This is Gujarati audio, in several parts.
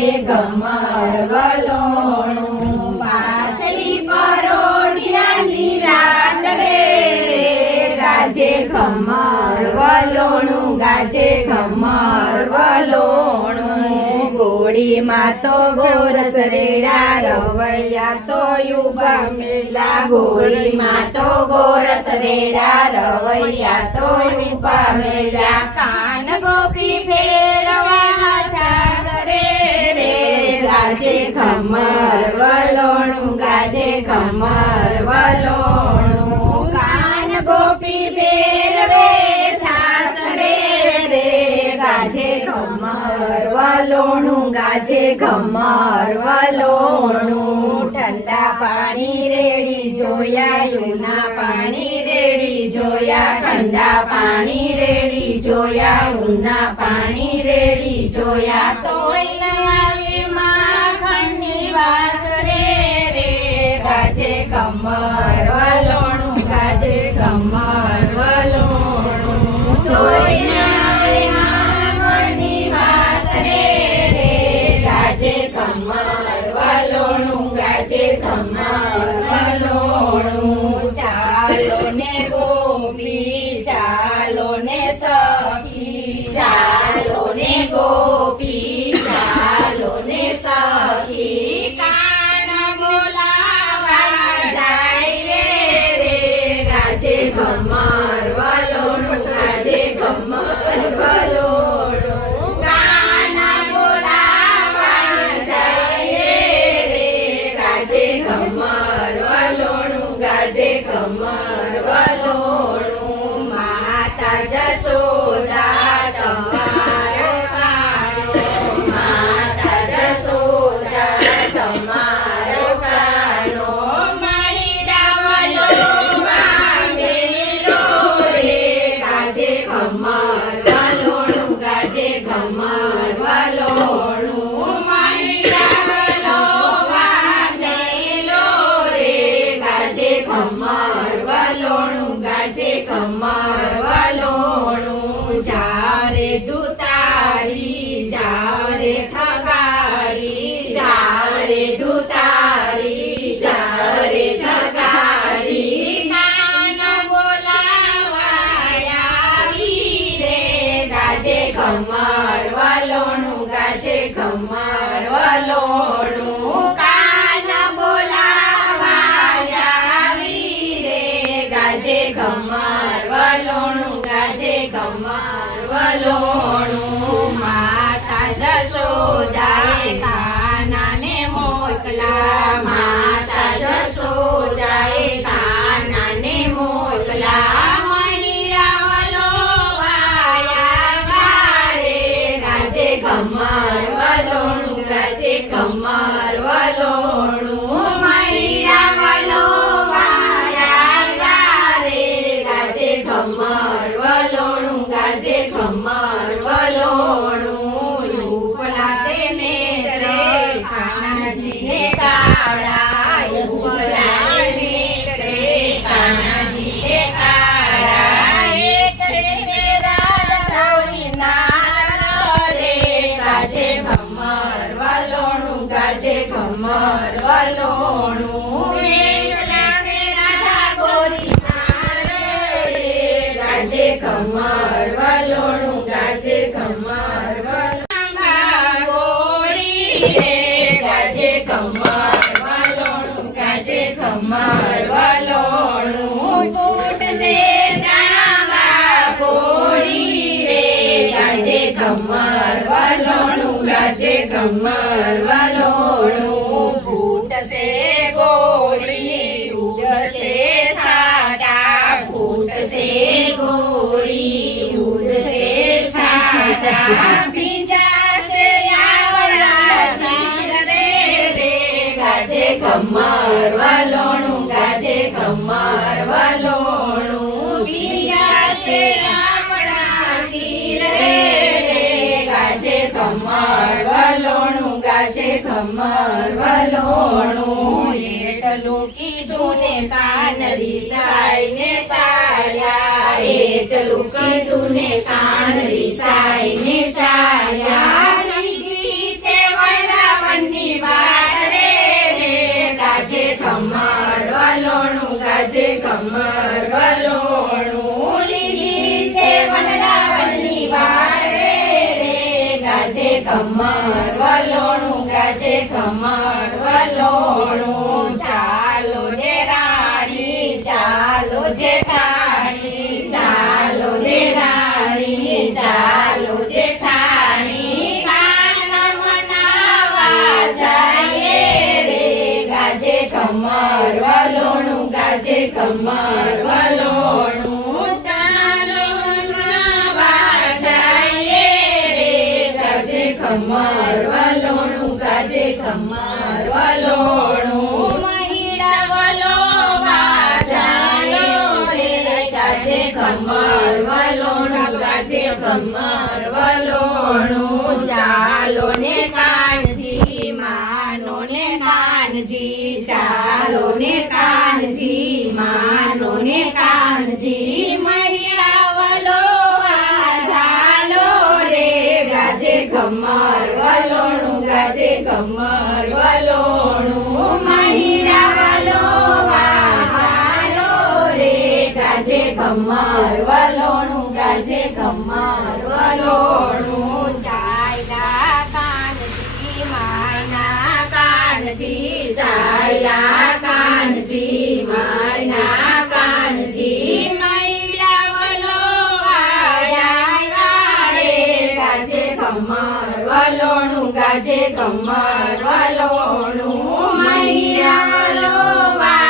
ગાજે ઘમર વલોણું પાછલી પરોઢિયાની રાત રે ગાજે ઘમર વલોણું ગાજે ઘમર વલોણું ગોળીમાં તો ગોરસ રેડા રવૈયા તો યુબા મેલા ગોળીમાં તો ગોરસ રેડા રવૈયા તો યુબા મેલા કાન ગોપી ફેરવા સાસરે રે ગાજે ઘમર વલોણું ગાજે ઘમર વલોણું કાન ગોપી ફેરવે સાસરે રે ગાજે ઘમર વલોણું ગાજે ઘમર વલોણું ઠંડા પાણી રેડી જોયા યુના પાણી રેડી જોયા ઠંડા પાણી રેડી જોયા ઉના પાણી રેડી જોયા તોય આવે માખણની વાસ રે ગાજે ઘમર વલોણું ગાજે ઘમર વલોણું તોય આવે માખણની વાસ રે ગાજે ઘમર વલોણું ગાજે ઘમર વલોણું ચાલો ને ગોપી ચાલો ને સખી ચાલો ને ગોપી ચાલો ને સખી કાન બોલાવા જાય રે ગાજે ઘમર વલોણું ગાજે ઘમર વલોણું કાન બોલાવા જાય રે ગાજે ઘમર વલોણું ગાજે ઘમર વલોણું માતા જશોદા તમારો કાનો માતા જશોદા તમારો કાનો મૈડા વલોવા મેલો રે ગાજે ઘમર વલોણું ગાજે ઘમર વલોણું મૈડા વલોવા મેલો રે ગાજે ઘમર વલોણું ગાજે ઘમર વલોણું જારે દુતારી જારે ઠગારી જારે દુતારી જારે ઠગારી કાન બોલાવા આવી રે ગાજે ઘમર વલોણું ગાજે ઘમર વલોણું કાન બોલાવા આવી રે ગાજે ઘમર વલોણું ગાજે ઘમર વલોણું માતા જશોદાએ કાનાને મોકલા માતા જશોદાએ કાનાને મોકલા મૈડા વલોવાયા રે ગાજે ઘમર વલોણું ગાજે ઘમર વલોણું મૈડા વલોવાયા રે ગાજે ઘમર વલોણું ગાજે ઘમર વલોણું ઉપલા તે નેત્રે કાનાજીને કાળા ઉપલા નેત્રે કાનાજીને કાળા એટલે રાધાની નાર રે ગાજે ઘમર વલોણું ગાજે ઘમર વલોણું એકલા તે રાધા ગોરી નાર રે ગાજે ઘમર વલોણું ગાજે ઘમર વલોણું ગોરી રે ગાજે ઘમર વલોણું ગાજે ઘમર વલોણું ફૂટશે પ્રાણવા ગોરી રે ગાજે ઘમર વલોણું ગાજે ઘમર વલોણું ફૂટશે ગોળી ઉડશે છાટા ફૂટશે ગોળી ઉડશે છાટા ભીંજાશે આવડા ચીર રે ગાજે ઘમર વલોણું ગાજે ઘમર વલોણું ભીંજાશે આવડા ચીર રે ગાજે ઘમર વલોણું ગાજે ઘમર વલોણું એટલું કીધું ને કાન રીસાઈને ચાલ્યા એટલું કીધું ને કાન રીસાઈને ચાલ્યા. ગાજે ખમર વલોણું લીલી છે વનરાવણની વારે રે ગાજે ખમર વલોણું ગાજે ખમર વલોણું ચાલો રે રાણી ચાલો જેઠાણી ચાલો રે રાણી ચાલો જેઠાણી કાન મનાવા જઈએ રે ગાજે ખમર વલોણું ગાજે ખમર વલોણું ચાલો મનાવા જઈએ રે ગાજે ખમર વલોણું ગાજે ખમર વલોણું મહિડા વલોવા ચાલો રે ગાજે ખમર વલોણું ગાજે ખમર વલોણું ચાલો ને કાનજી માનો ને કાનજી ચાલો ને કાનજી માનો ને કાનજી મહિડા વલોવા ચાલો રે ગાજે ખમર વલોણું ગાજે ખમર વલોણું મહિડા વલોવા ચાલો રે ગાજે ખમર વલોણું ગાજે ખમર વલોણું ચાલ્યા કાનજી માયના કાનજી ચાલ્યા કાનજી માયના કાનજી મહિડા વલોવા આવ્યા રે ગાજે ખમર વલોણું ગાજે ખમર વલોણું મહિડા વલોવા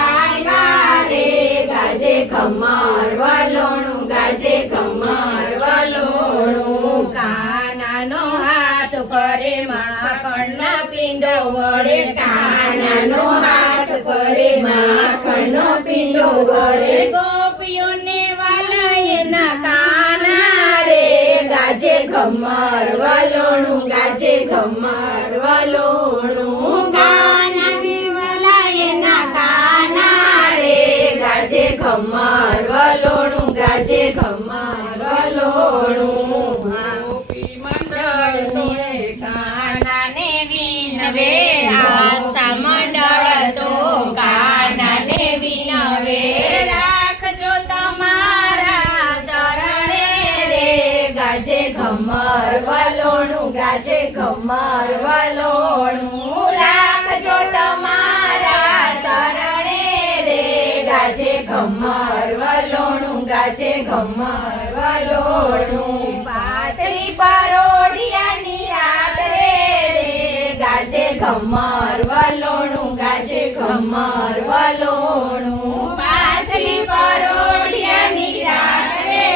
આવ્યા રે ગાજે ખમર વલોણું ગાજે ખમર વલોણું કાનાનો હાથ ફરે માખણના પિંડો વડે કાનાનો હાથ ફરે માખણનો પિંડો વડે ગોપીઓને વાલાયના કાના રે ગાજે ખમર વલોણું ગાજે ખમર વલોણું કાનાને વાલાયના કાના રે ગાજે ખમર વલોણું ગાજે ખમર વલોણું ગોપી મંડળને કાનાને વિનવે આસ્થા મંડળ તો કાનાને વિનવે રાખજો તમારા શરણે રે ગાજે ખમર વલોણું ગાજે ખમર વલોણું રાખજો તમારા શરણે રે ગાજે ખમર વલોણું ગાજે ખમર વલોણું પાછલી પરોઢિયાની રાત રે ગાજે ખમર વલોણું ગાજે ખમર વલોણું પાછલી પરોઢિયાની રાત રે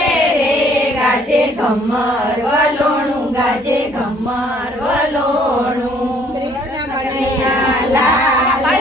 ગાજે ખમર વલોણું ગાજે ખમર વલોણું કૃષ્ણ કનૈયા લાલ